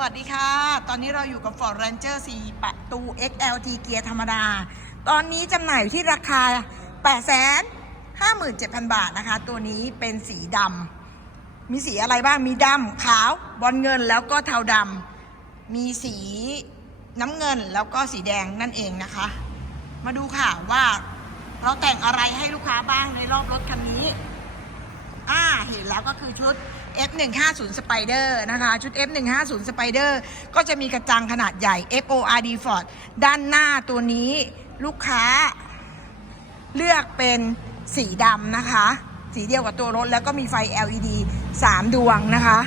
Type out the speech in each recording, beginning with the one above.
วัสดีค่ะ ตอนนี้เราอยู่กับ Ford Ranger 4 ประตู XLT เกียร์ธรรมดา ตอนนี้จำหน่ายอยู่ที่ราคา 857,000 บาทนะคะ ตัวนี้เป็นสีดำ มีสีอะไรบ้าง มีดำ ขาว บอลเงิน แล้วก็เทาดำ มีสีน้ำเงิน แล้วก็สีแดงนั่นเองนะคะ มาดูค่ะว่าเราแต่งอะไรให้ลูกค้าบ้างในรอบรถคันนี้ อ่าเห็นแล้วก็คือชุด F150 Spider นะคะ ชุด F150 Spider ก็จะมีกระจังขนาดใหญ่ FORD Ford ด้านหน้าตัวนี้ลูกค้า เลือกเป็นสีดำนะคะ สีเดียวกับตัวรถ แล้วก็มีไฟ LED 3 ดวงนะคะ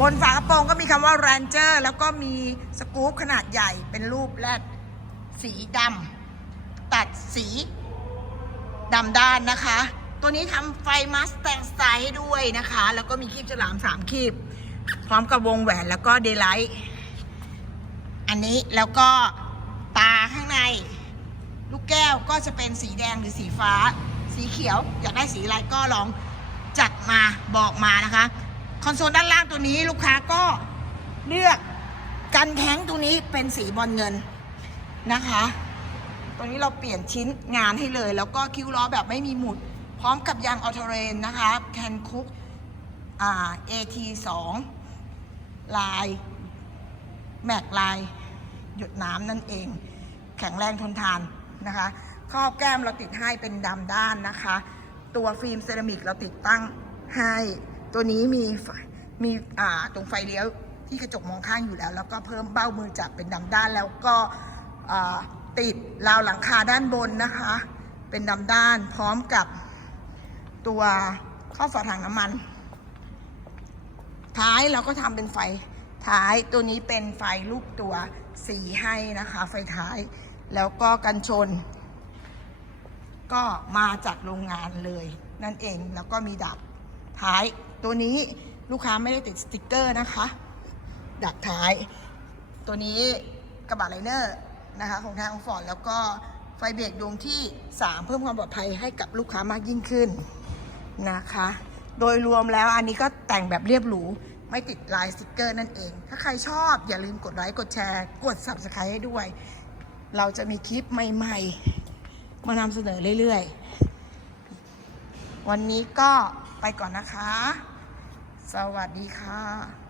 บนฝากระโปรงก็มีคำว่า Ranger แล้วก็มีสกู๊ปขนาดใหญ่เป็นรูปแรดสีดำตัดสีดำด้านนะคะ ตัวนี้ทำไฟมัสแตงสไตล์ให้ด้วยนะคะ แล้วก็มีคีบฉลามสามคีบพร้อมกับวงแหวนแล้วก็เดย์ไลท์อันนี้แล้วก็ตาข้างใน ลูกแก้วก็จะเป็นสีแดงหรือสีฟ้า สีเขียว อยากได้สีอะไรก็ลองจัดมาบอกมานะคะ คอนโซลด้านล่างตัวนี้ลูกค้าก็เลือกกันแท้งตัวนี้เป็นสีบอลเงินนะคะตัวนี้เราเปลี่ยนชิ้นงานให้เลย แล้วก็คิ้วล้อแบบไม่มีหมุด พร้อมกับยางออโตเรนนะคะแคนคุกอ่า AT 2 ลาย แม็กลาย หยดน้ำนั่นเอง แข็งแรงทนทานนะคะครอบแก้มเราติดให้เป็นดำด้านนะคะ ตัวฟิล์มเซรามิกเราติดตั้งให้ ตัวนี้มีมีอ่าตรงไฟเลี้ยวที่กระจกมองข้างอยู่แล้ว แล้วก็เพิ่มเบ้ามือจับเป็นดำด้าน แล้วก็ติดราวหลังคาด้านบนนะคะ เป็นดำด้านพร้อมกับ ตัวข้อฝาถังน้ำมัน ท้ายเราก็ทำเป็นไฟท้ายตัวนี้เป็นไฟลูกตัวสีให้นะคะ ไฟท้าย แล้วก็กันชน ก็มาจากโรงงานเลย นั่นเองแล้วก็มีดับท้ายตัวนี้ลูกค้าไม่ได้ติดสติกเกอร์นะคะ ดับท้าย ตัวนี้กระบะไลเนอร์นะคะของทางฟอร์ดแล้วก็ ฟเบรกดวงที่ 3 เพิ่มความปลอดภัยให้กับลูกค้ามากยิ่งขึ้นนะคะ โดยรวมแล้วอันนี้ก็แต่งแบบเรียบหรูไม่ติดลายสติกเกอร์นั่นเอง ถ้าใครชอบอย่าลืมกดไลค์ กดแชร์ กด subscribe ให้ด้วย เราจะมีคลิปใหม่ๆ มานำเสนอเรื่อยๆ วันนี้ก็ไปก่อนนะคะ สวัสดีค่ะ